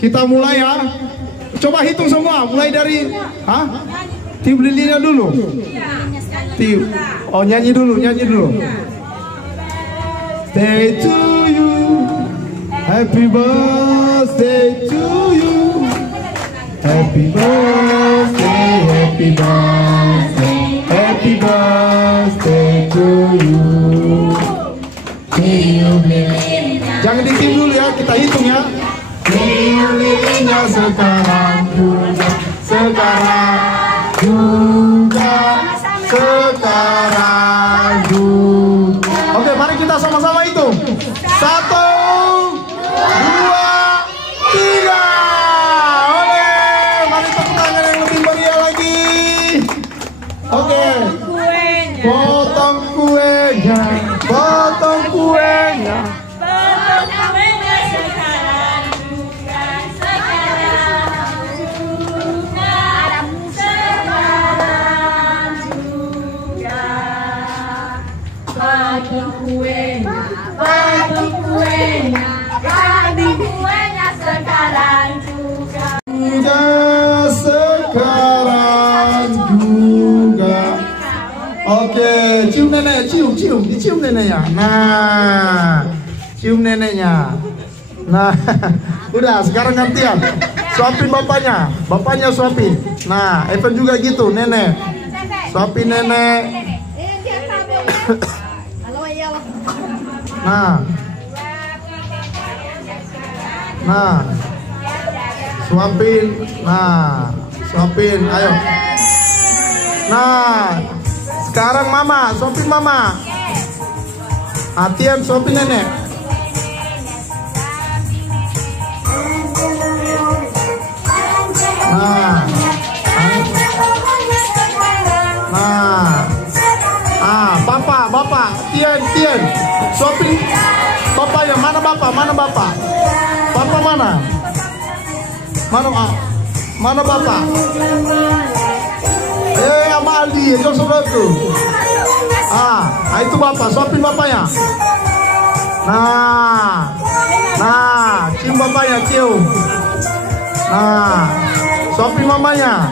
kita mulai ya. Coba hitung semua, mulai dari tiup lilinnya dulu. Tiup. Oh, nyanyi dulu. Day to you, happy birthday to you, happy birthday, happy birthday, happy birthday to you. Tiup lilin. Jangan ditiup dulu ya, kita hitung ya. Tiup lilinnya sekarang juga, sekarang juga. Oke, mari kita sama-sama hitung. 1, 2, 3. Oke, mari tepuk tangan yang lebih meriah lagi. Oke, potong kuenya, potong kuenya. Kuenya sekarang juga. Sekarang juga. Oke, cium nenek, dicium neneknya. Nah, cium neneknya. Nah, udah sekarang gantian. Suapin bapaknya suapin. Nah, Evan juga gitu, nenek. Suapin nenek. Nah, suapin, ayo. Nah, sekarang mama, suapin mama. Hatian suapin nenek. Bapak, Tian, suapin bapaknya. Mana bapak? Papa mana? Mana bapak? Sama Aldi, itu saudaraku. Itu bapak, suapin bapaknya. Nah, cium bapaknya, cium. Nah, suapin mamanya.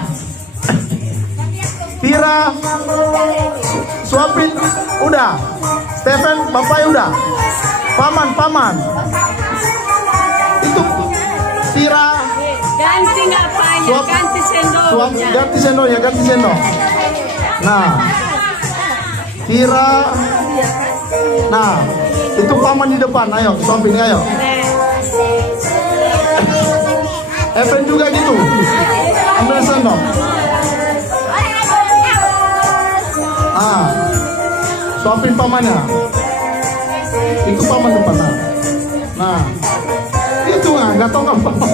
Kira, suapin, udah. Stephen, bapaknya udah. Paman. Itu Kira. Ganti apanya? Ganti sendoknya. Ganti sendok. Nah, Kira. Nah, itu paman di depan. Ayo, suapin, ayo. Evan juga gitu. Ambil sendok. Suapin pamannya. Itu paman depan. Nah, itu nggak tahu nggak paman.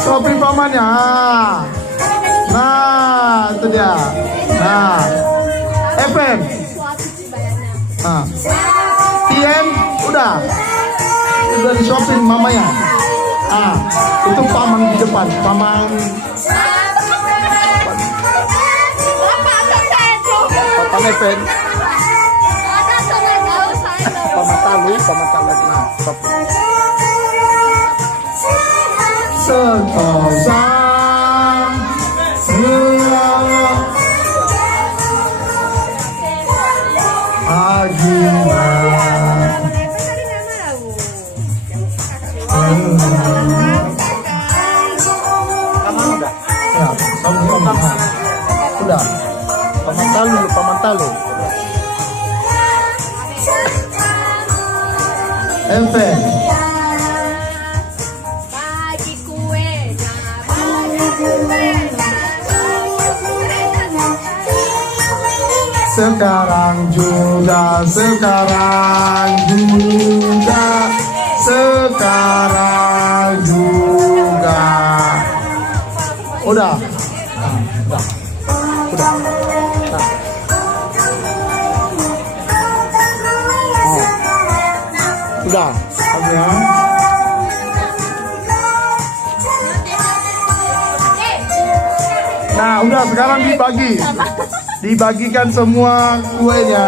Suapin pamannya. Nah, itu dia. Nah, Evan. Tien, udah disuapin mamanya. Itu paman di depan. Paman Evan. Pamatalu. Nah, stop. Sekosong sudah. Pamatalu. Evan. Bagi kue. Sekarang juga. Udah. Udah. Nah, udah sekarang dibagikan semua kuenya.